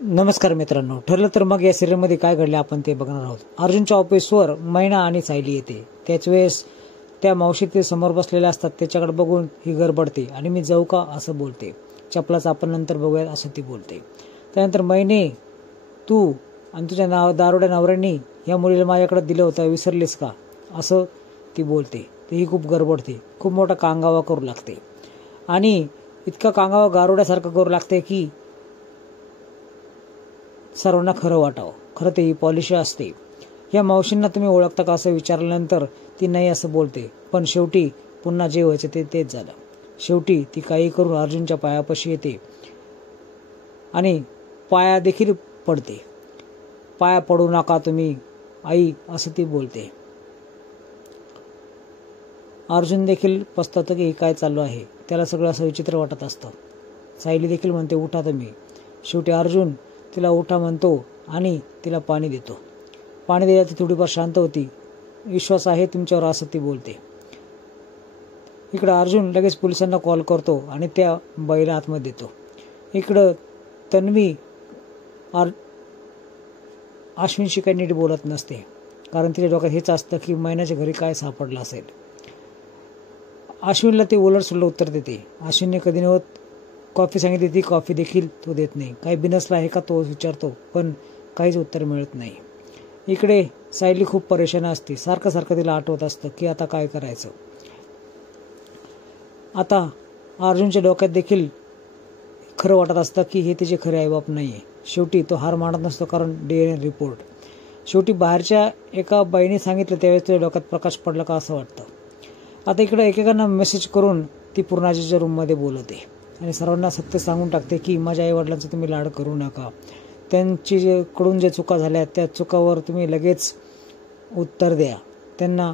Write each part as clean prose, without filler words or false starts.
नमस्कार मित्रांनो, ठरलं तर मग या सिरियलमध्ये काय घडले आपण ते बघणार आहोत। अर्जुनच्या ऑफिसवर मैना आणि सायली येते। त्याच वेळेस त्या मावशी ते समोर बसलेल्या असतात। त्याच्याकडे बघून ही गडबडते आणि मी जाऊ का असं बोलते। चपलाच आपण नंतर बघूया असं ती बोलते। त्यानंतर मैने, तू आणि तुझ्या दारुड्या नवऱ्याने या मुलीला माझ्याकडे दिलं होतं, विसरलीस का असं ती बोलते। तर ही खूप गडबडते, खूप मोठा कांगावा करू लागते आणि इतका कांगावा गारुड्यासारखं करू लागते की सर्वांना खरं वाटावं। खरं ते ही पॉलिशी असते। या मावशींना तुम्ही ओळखता का असं विचारल्यानंतर ती नाही असं बोलते, पण शेवटी पुन्हा जे व्हायचं तेच झालं। शेवटी ती काही करून अर्जुनच्या पायापाशी येते आणि पाया देखील पडते। पाया पडू नका तुम्ही आई असं ती बोलते। अर्जुन देखील पछतावतो की काय चालू आहे, त्याला सगळं असं विचित्र वाटत असतं। सायली देखील म्हणते उठा तुम्ही। शेवटी अर्जुन तिला उठा म्हणतो आणि तिला पाणी देतो। पाणी दिल्यावर ती थोडीफार शांत होती। विश्वास आहे तुमच्यावर असं ती बोलते। इकडे अर्जुन लगेच पोलिसांना कॉल करतो आणि त्या बाईला आतमध्ये देतो। इकडं तन्वी अश्विनशी काही नीट बोलत नसते, कारण तिच्या डोक्यात हेच असतं की मैनाच्या घरी काय सापडलं असेल। अश्विनला ती उलटसुलट उत्तर देते। अश्विनने कधी नव्हत कॉफी सांगितली, ती कॉफी देखील तो देत नाही। काही बिनसला आहे का तो विचारतो, पण काहीच उत्तर मिळत नाही। इकडे सायली खूप परेशान असते। सारखं सारखं तिला आठवत असतं की आता काय करायचं। आता अर्जुनच्या डोक्यात देखील खरं वाटत असतं की हे तिचे खरे आईबाप नाहीये। शेवटी तो हार मानत नसतो, कारण DNA रिपोर्ट शेवटी बाहेरच्या एका बाईने सांगितलं, त्यावेळेस तुझ्या डोक्यात प्रकाश पडला का असं वाटतं। आता इकडे एकेकांना मेसेज करून ती पूर्णाजीच्या रूममध्ये बोलवते आणि सर्वांना सत्य सांगून टाकते की माझ्या आईवडिलांचा तुम्ही लाड करू नका। त्यांची कडून ज्या चुका झाल्या त्या चुकावर तुम्ही लगेच उत्तर द्या। त्यांना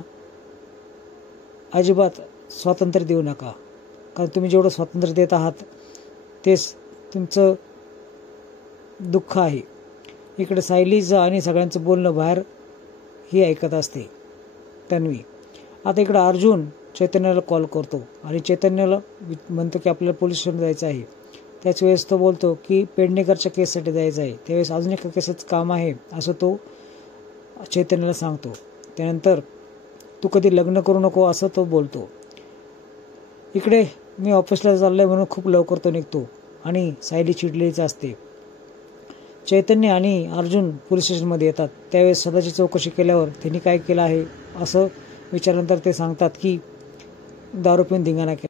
अजिबात स्वातंत्र्य देऊ नका, कारण तुम्ही जेवढं स्वातंत्र्य देत आहात तेच तुमचं दुःख आहे। इकडे सायलीचं आणि सगळ्यांचं बोलणं बाहेर ही ऐकत असते तन्वी। आता इकडे अर्जुन चैतन्याला कॉल करतो आणि चैतन्याला म्हणतो की आपल्याला पोलीस स्टेशन जायचं आहे। त्याच वेळेस तो बोलतो की पेडणेकरच्या केससाठी जायचं आहे, त्यावेळेस अजून एका केसाचं काम आहे असं तो चैतन्याला सांगतो। त्यानंतर तू कधी लग्न करू नको असं तो बोलतो। इकडे मी ऑफिसला चाललोय म्हणून खूप लवकर तो निघतो आणि सायली चिडलीच असते। चैतन्य आणि अर्जुन पोलीस स्टेशनमध्ये येतात। त्यावेळेस स्वतःची चौकशी केल्यावर त्यांनी काय केलं आहे असं विचारल्यानंतर ते सांगतात की दारू पिऊन धिंगाणा केला।